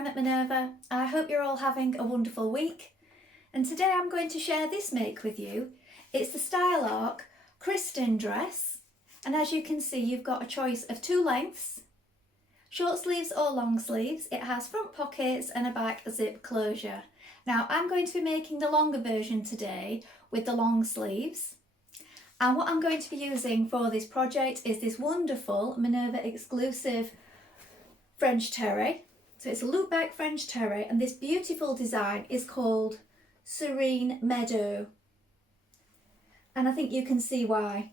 Dianne at Minerva. I hope you're all having a wonderful week. And today I'm going to share this make with you. It's the Style Arc Kristin Dress. And as you can see, you've got a choice of two lengths, short sleeves or long sleeves. It has front pockets and a back zip closure. Now I'm going to be making the longer version today with the long sleeves. And what I'm going to be using for this project is this wonderful Minerva exclusive French terry. So it's a loop back French terry, and this beautiful design is called Serene Meadow. And I think you can see why.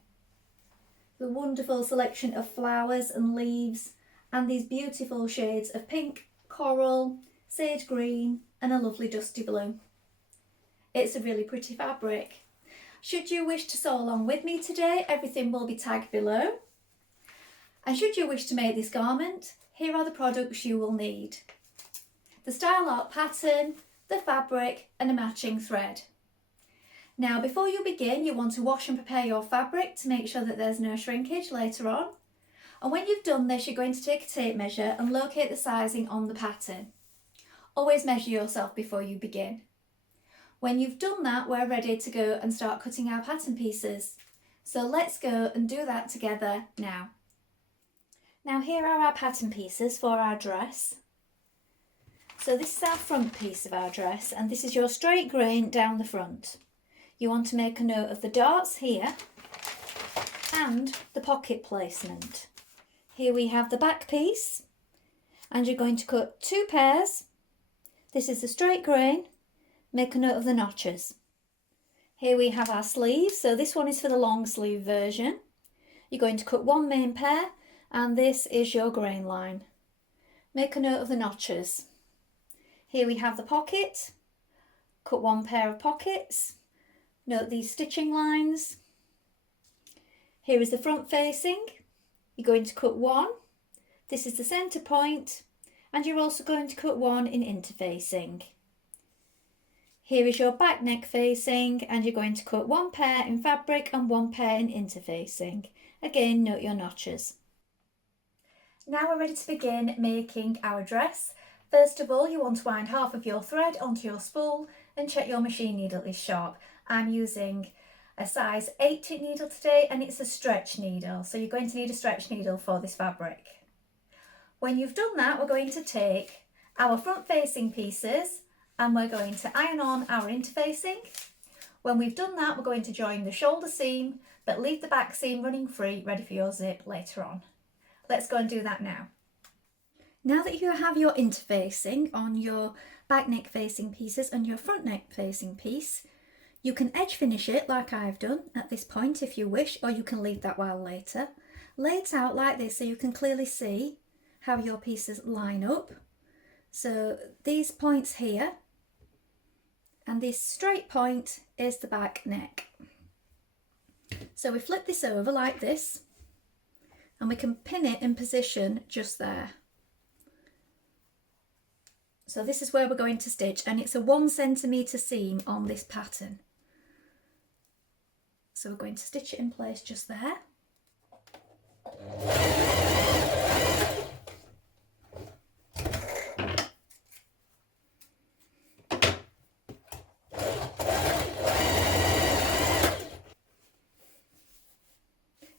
The wonderful selection of flowers and leaves, and these beautiful shades of pink, coral, sage green, and a lovely dusty blue. It's a really pretty fabric. Should you wish to sew along with me today, everything will be tagged below. And should you wish to make this garment, here are the products you will need. The Style Arc pattern, the fabric, and a matching thread. Now before you begin, you want to wash and prepare your fabric to make sure that there's no shrinkage later on. And when you've done this, you're going to take a tape measure and locate the sizing on the pattern. Always measure yourself before you begin. When you've done that, we're ready to go and start cutting our pattern pieces. So let's go and do that together now. Now here are our pattern pieces for our dress. So this is our front piece of our dress, and this is your straight grain down the front. You want to make a note of the darts here and the pocket placement. Here we have the back piece, and you're going to cut two pairs. This is the straight grain. Make a note of the notches. Here we have our sleeves. So this one is for the long sleeve version. You're going to cut one main pair, and this is your grain line. Make a note of the notches. Here we have the pocket. Cut one pair of pockets. Note these stitching lines. Here is the front facing. You're going to cut one. This is the centre point, and you're also going to cut one in interfacing. Here is your back neck facing, and you're going to cut one pair in fabric and one pair in interfacing. Again, note your notches. Now we're ready to begin making our dress. First of all, you want to wind half of your thread onto your spool and check your machine needle is sharp. I'm using a size 8 needle today, and it's a stretch needle, so you're going to need a stretch needle for this fabric. When you've done that, we're going to take our front facing pieces and we're going to iron on our interfacing. When we've done that, we're going to join the shoulder seam, but leave the back seam running free, ready for your zip later on. Let's go and do that now. Now that you have your interfacing on your back neck facing pieces and your front neck facing piece, you can edge finish it like I've done at this point if you wish, or you can leave that while later. Lay it out like this so you can clearly see how your pieces line up. So these points here, and this straight point is the back neck. So we flip this over like this, and we can pin it in position just there. So this is where we're going to stitch, and it's a 1 centimetre seam on this pattern. So we're going to stitch it in place just there.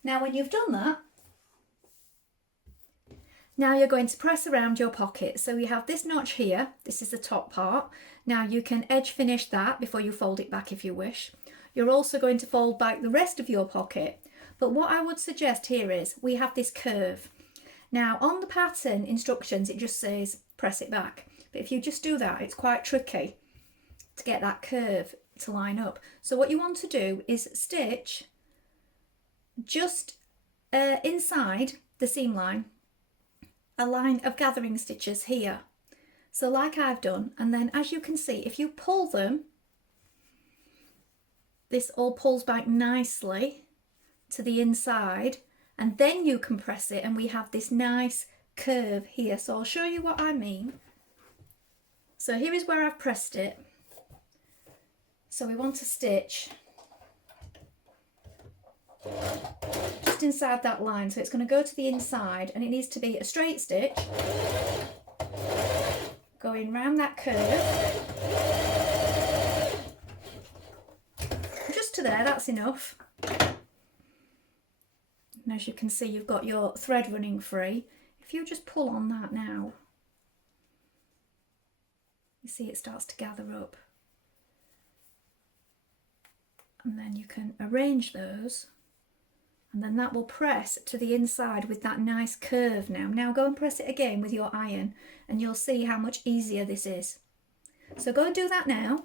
Now when you've done that, now you're going to press around your pocket. So you have this notch here, this is the top part. Now you can edge finish that before you fold it back if you wish. You're also going to fold back the rest of your pocket. But what I would suggest here is we have this curve. Now on the pattern instructions, it just says press it back. But if you just do that, it's quite tricky to get that curve to line up. So what you want to do is stitch just inside the seam line a line of gathering stitches here, so like I've done, and then as you can see, if you pull them, this all pulls back nicely to the inside, and then you can press it and we have this nice curve here. So I'll show you what I mean. So here is where I've pressed it. So we want to stitch just inside that line, so it's going to go to the inside and it needs to be a straight stitch going round that curve. Just to there, that's enough. And as you can see, you've got your thread running free. If you just pull on that now, you see it starts to gather up. And then you can arrange those, and then that will press to the inside with that nice curve now. Now go and press it again with your iron and you'll see how much easier this is. So go and do that now.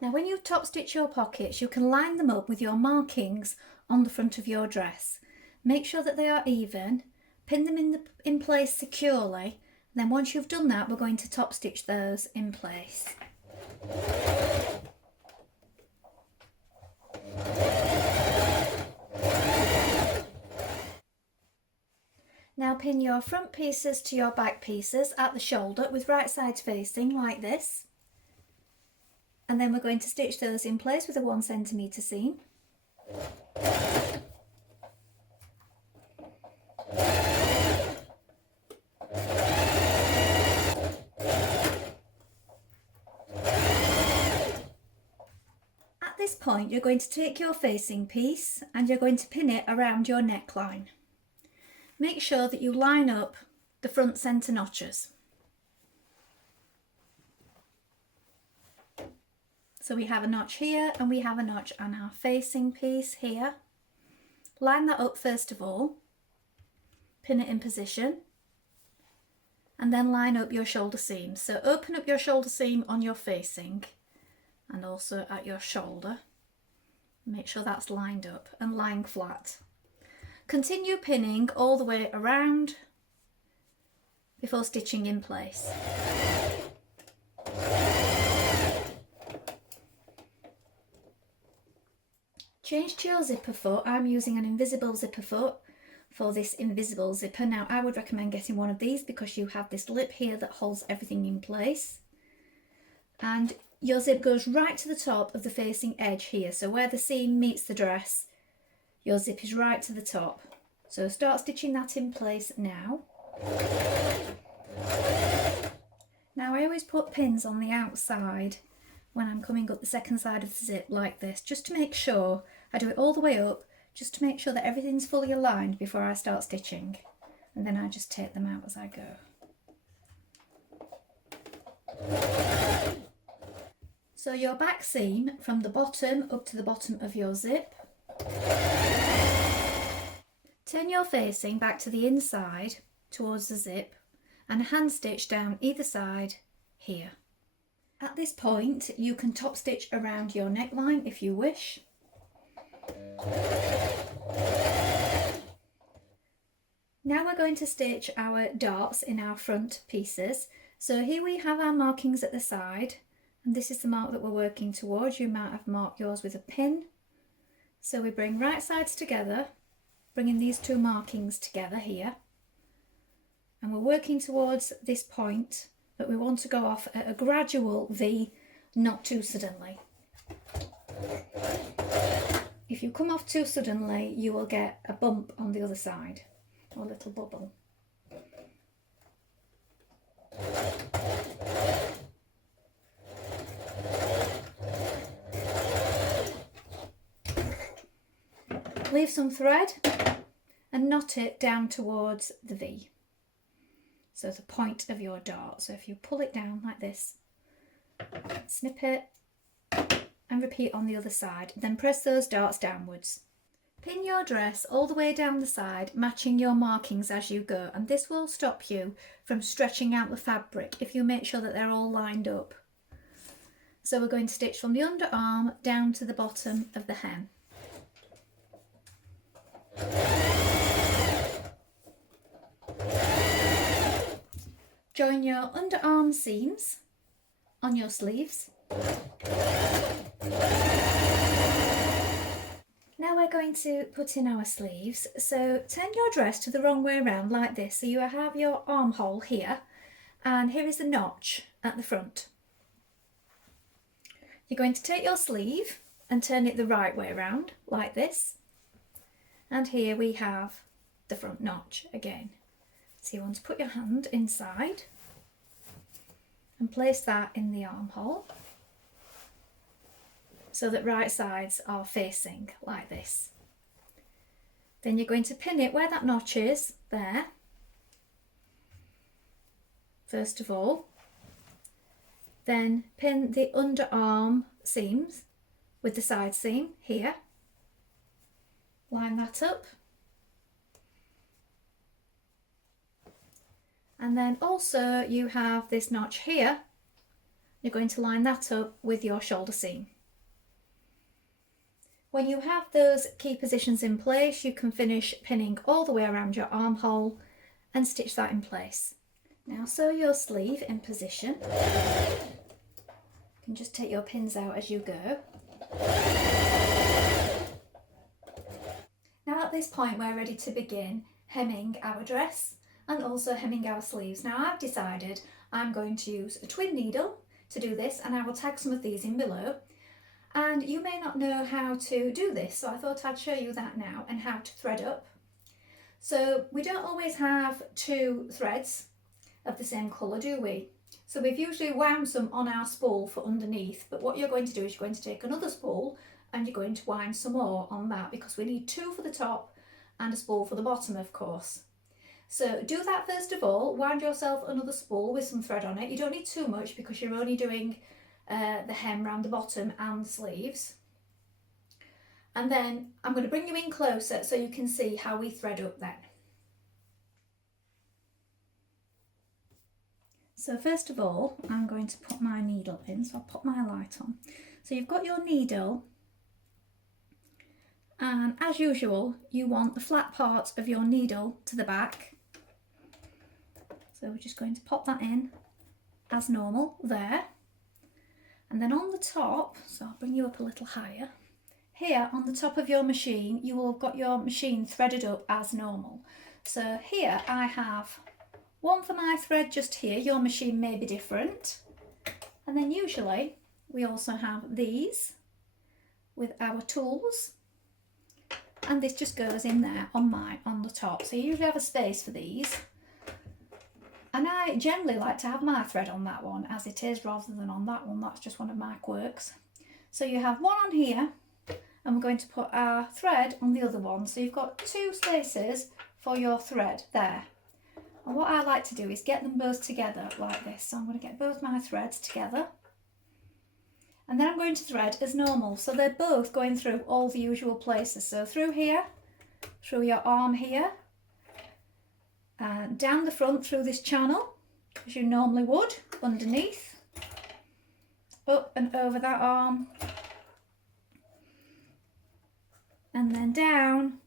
Now when you top stitch your pockets, you can line them up with your markings on the front of your dress. Make sure that they are even, pin them in place securely, and then once you've done that, we're going to top stitch those in place. Now pin your front pieces to your back pieces at the shoulder with right sides facing like this. And then we're going to stitch those in place with a 1 centimetre seam. At this point, you're going to take your facing piece and you're going to pin it around your neckline. Make sure that you line up the front centre notches. So we have a notch here and we have a notch on our facing piece here. Line that up first of all, pin it in position, and then line up your shoulder seam. So open up your shoulder seam on your facing and also at your shoulder. Make sure that's lined up and lying flat. Continue pinning all the way around before stitching in place. Change to your zipper foot. I'm using an invisible zipper foot for this invisible zipper. Now I would recommend getting one of these because you have this lip here that holds everything in place. And your zip goes right to the top of the facing edge here. So where the seam meets the dress, your zip is right to the top. So start stitching that in place now. Now I always put pins on the outside when I'm coming up the second side of the zip like this, just to make sure. I do it all the way up, just to make sure that everything's fully aligned before I start stitching. And then I just take them out as I go. So your back seam from the bottom up to the bottom of your zip. Turn your facing back to the inside towards the zip and hand stitch down either side here. At this point you can top stitch around your neckline if you wish. Now we're going to stitch our darts in our front pieces. So here we have our markings at the side, and this is the mark that we're working towards. You might have marked yours with a pin. So we bring right sides together, bringing these two markings together here, and we're working towards this point, but we want to go off at a gradual V, not too suddenly. If you come off too suddenly, you will get a bump on the other side, or a little bubble. Leave some thread and knot it down towards the V. So the point of your dart. So if you pull it down like this, snip it and repeat on the other side. Then press those darts downwards. Pin your dress all the way down the side, matching your markings as you go, and this will stop you from stretching out the fabric if you make sure that they're all lined up. So we're going to stitch from the underarm down to the bottom of the hem. Join your underarm seams on your sleeves. Now we're going to put in our sleeves. So turn your dress to the wrong way around like this. So you have your armhole here, and here is the notch at the front. You're going to take your sleeve and turn it the right way around like this. And here we have the front notch again. So you want to put your hand inside and place that in the armhole so that right sides are facing like this. Then you're going to pin it where that notch is, there, first of all. Then pin the underarm seams with the side seam here. Line that up. And then also you have this notch here. You're going to line that up with your shoulder seam. When you have those key positions in place, you can finish pinning all the way around your armhole and stitch that in place. Now sew your sleeve in position. You can just take your pins out as you go. Now at this point we're ready to begin hemming our dress and also hemming our sleeves. Now I've decided I'm going to use a twin needle to do this, and I will tag some of these in below. And you may not know how to do this, so I thought I'd show you that now and how to thread up. So we don't always have two threads of the same colour, do we? So we've usually wound some on our spool for underneath, but what you're going to do is you're going to take another spool and you're going to wind some more on that, because we need two for the top and a spool for the bottom, of course. So do that first of all, wind yourself another spool with some thread on it. You don't need too much because you're only doing the hem round the bottom and the sleeves. And then I'm going to bring you in closer so you can see how we thread up then. So first of all, I'm going to put my needle in, so I'll put my light on. So you've got your needle, and as usual, you want the flat part of your needle to the back. So we're just going to pop that in as normal there. And then on the top, so I'll bring you up a little higher. Here on the top of your machine, you will have got your machine threaded up as normal. So here I have one for my thread just here. Your machine may be different. And then usually we also have these with our tools. And this just goes in there on the top. So you usually have a space for these. And I generally like to have my thread on that one as it is rather than on that one. That's just one of my quirks. So you have one on here, and we're going to put our thread on the other one. So you've got two spaces for your thread there. And what I like to do is get them both together like this. So I'm going to get both my threads together. And then I'm going to thread as normal. So they're both going through all the usual places. So through here, through your arm here, and down the front through this channel, as you normally would, underneath, up and over that arm, and then down.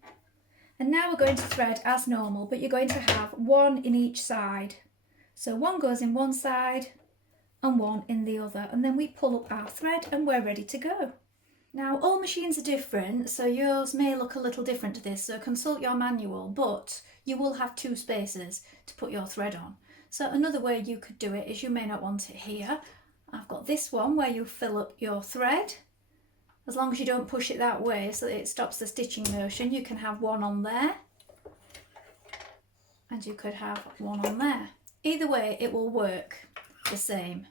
And now we're going to thread as normal, but you're going to have one in each side. So one goes in one side and one in the other, and then we pull up our thread and we're ready to go. Now all machines are different, so yours may look a little different to this, so consult your manual, but you will have two spaces to put your thread on. So another way you could do it is, you may not want it here. I've got this one where you fill up your thread. As long as you don't push it that way so that it stops the stitching motion, you can have one on there. And you could have one on there. Either way, it will work the same.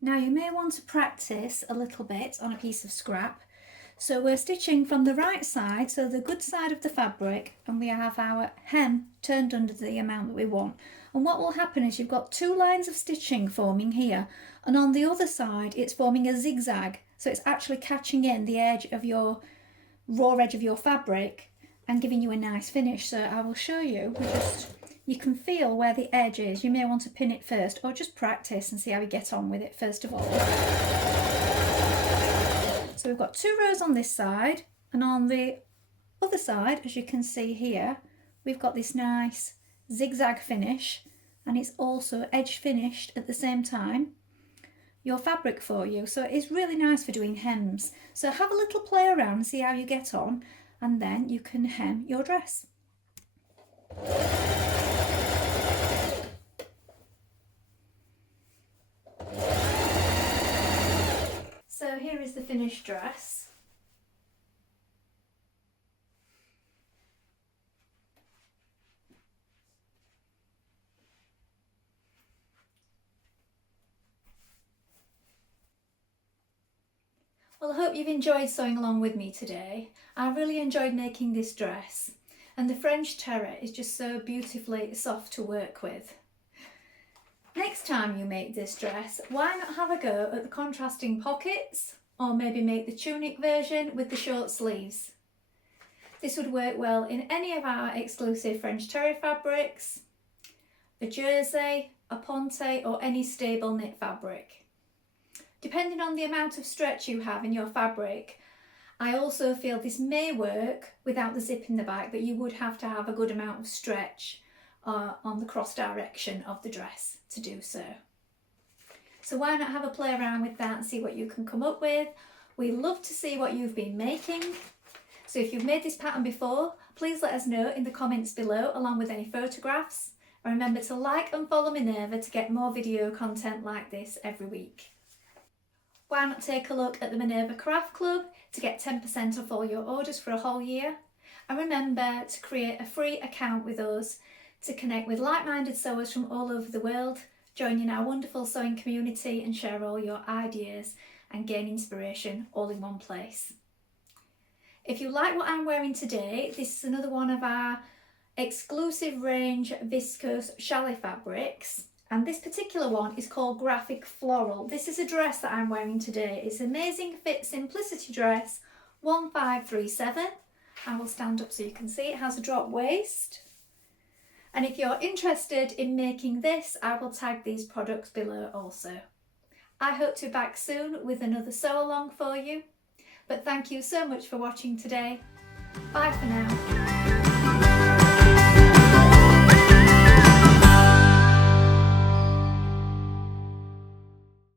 Now you may want to practice a little bit on a piece of scrap. So we're stitching from the right side, so the good side of the fabric, and we have our hem turned under the amount that we want. And what will happen is you've got two lines of stitching forming here, and on the other side it's forming a zigzag. So it's actually catching in the edge of your raw edge of your fabric and giving you a nice finish. So I will show you. You can feel where the edge is. You may want to pin it first, or just practice and see how you get on with it first of all. So we've got two rows on this side, and on the other side, as you can see here, we've got this nice zigzag finish, and it's also edge finished at the same time, your fabric for you. So it's really nice for doing hems. So have a little play around, see how you get on, and then you can hem your dress. So here is the finished dress. Well, I hope you've enjoyed sewing along with me today. I really enjoyed making this dress, and the French terre is just so beautifully soft to work with. Next time you make this dress, why not have a go at the contrasting pockets, or maybe make the tunic version with the short sleeves. This would work well in any of our exclusive French terre fabrics, a jersey, a ponte, or any stable knit fabric. Depending on the amount of stretch you have in your fabric, I also feel this may work without the zip in the back, but you would have to have a good amount of stretch on the cross direction of the dress to do so. So why not have a play around with that and see what you can come up with. We love to see what you've been making. So if you've made this pattern before, please let us know in the comments below along with any photographs. And remember to like and follow Minerva to get more video content like this every week. Why not take a look at the Minerva Craft Club to get 10% off all your orders for a whole year? And remember to create a free account with us to connect with like-minded sewers from all over the world, join in our wonderful sewing community and share all your ideas and gain inspiration all in one place. If you like what I'm wearing today, this is another one of our exclusive range viscose chalet fabrics. And this particular one is called Graphic Floral. This is a dress that I'm wearing today. It's Amazing Fit Simplicity Dress 1537. I will stand up so you can see it has a drop waist. And if you're interested in making this, I will tag these products below also. I hope to be back soon with another sew along for you. But thank you so much for watching today. Bye for now.